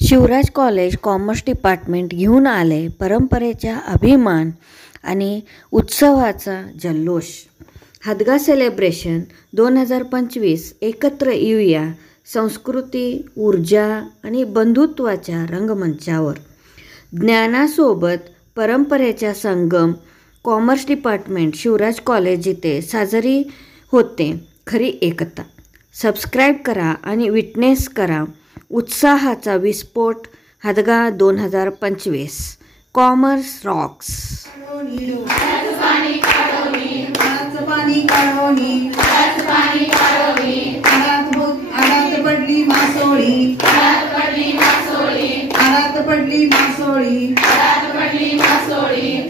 Shivraj college commerce department घेऊन आले परंपरेचा अभिमान आणि उत्सवाचा जल्लोष. हदगा सेलिब्रेशन 2025 एकत्र येऊया संस्कृती, ऊर्जा आणि बंधुत्वाच्या रंगमंचावर. ज्ञानासोबत परंपरेचा संगम कॉमर्स डिपार्टमेंट शिवराज कॉलेज इथे साजरी होते खरी एकता. सबस्क्राईब करा आणि विटनेस करा उत्साहाचा विस्फोट. हदगा 2025 कॉमर्स रॉक्स.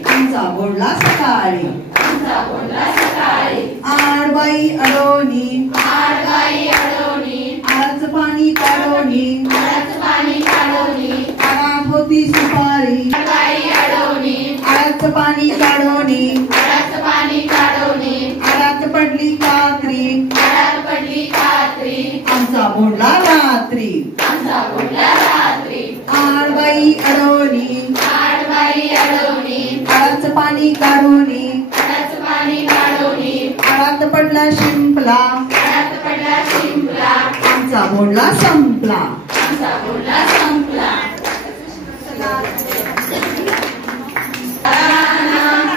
आमचा बोलला सकाळी आडबाई अडवणी आळाचं पाणी काढवणी आळात होती सुपारी आळाचं पाणी काढवणी आळात पडली कात्री आमचा बोलला रात्री आडबाई अडवणी आळाचं पाणी काढवणी आळात पडला शिंपला आमचा बोलला संपला.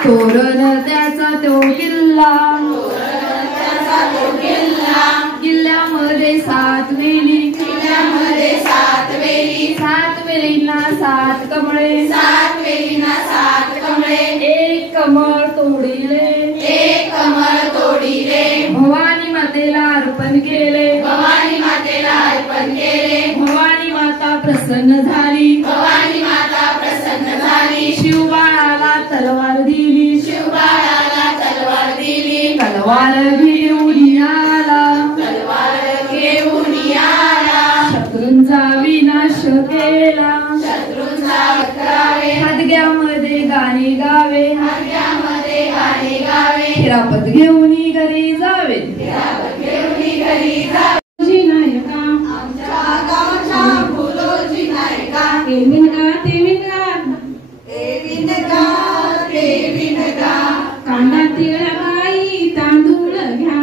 तोरण त्याचा तो किल्ला किल्ल्यामध्ये सात वेली सात वेलींना सात कमळे एक कमळ तोडिले भवानी मातेला अर्पण केले भवानी माता प्रसन्न झाली शिवबाळाला तलवार दिली तलवार घेऊन आला शत्रूंचा विनाश केला हदग्यामध्ये गाणे गावे हिरापत घेऊन घरी जावे. कांदा तिळाई तांदूळ घ्या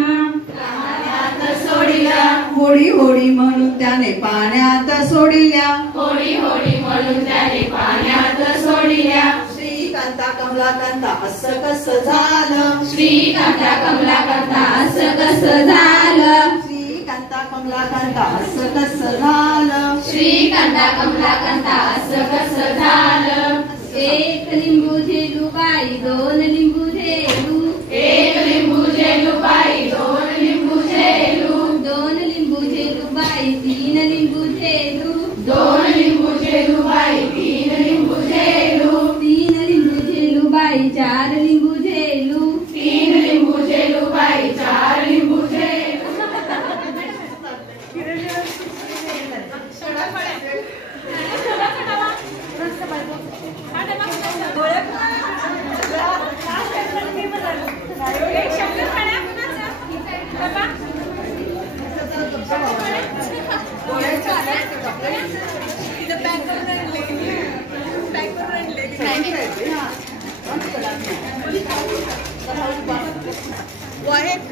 होळी होळी म्हणून त्याने पाण्यात सोडिल्या श्रीकांता कमलाकांता असं कसं झालं श्रीकांता कमलाकांता असं कसं झालं एक लिंबू झेलू बाई दोन लिंबू झेलू दोन लिंबू झेलू बाई तीन लिंबू झेलू तीन लिंबू झेलू बाई चार लिंबू झेलू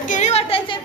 केळी वाटायचे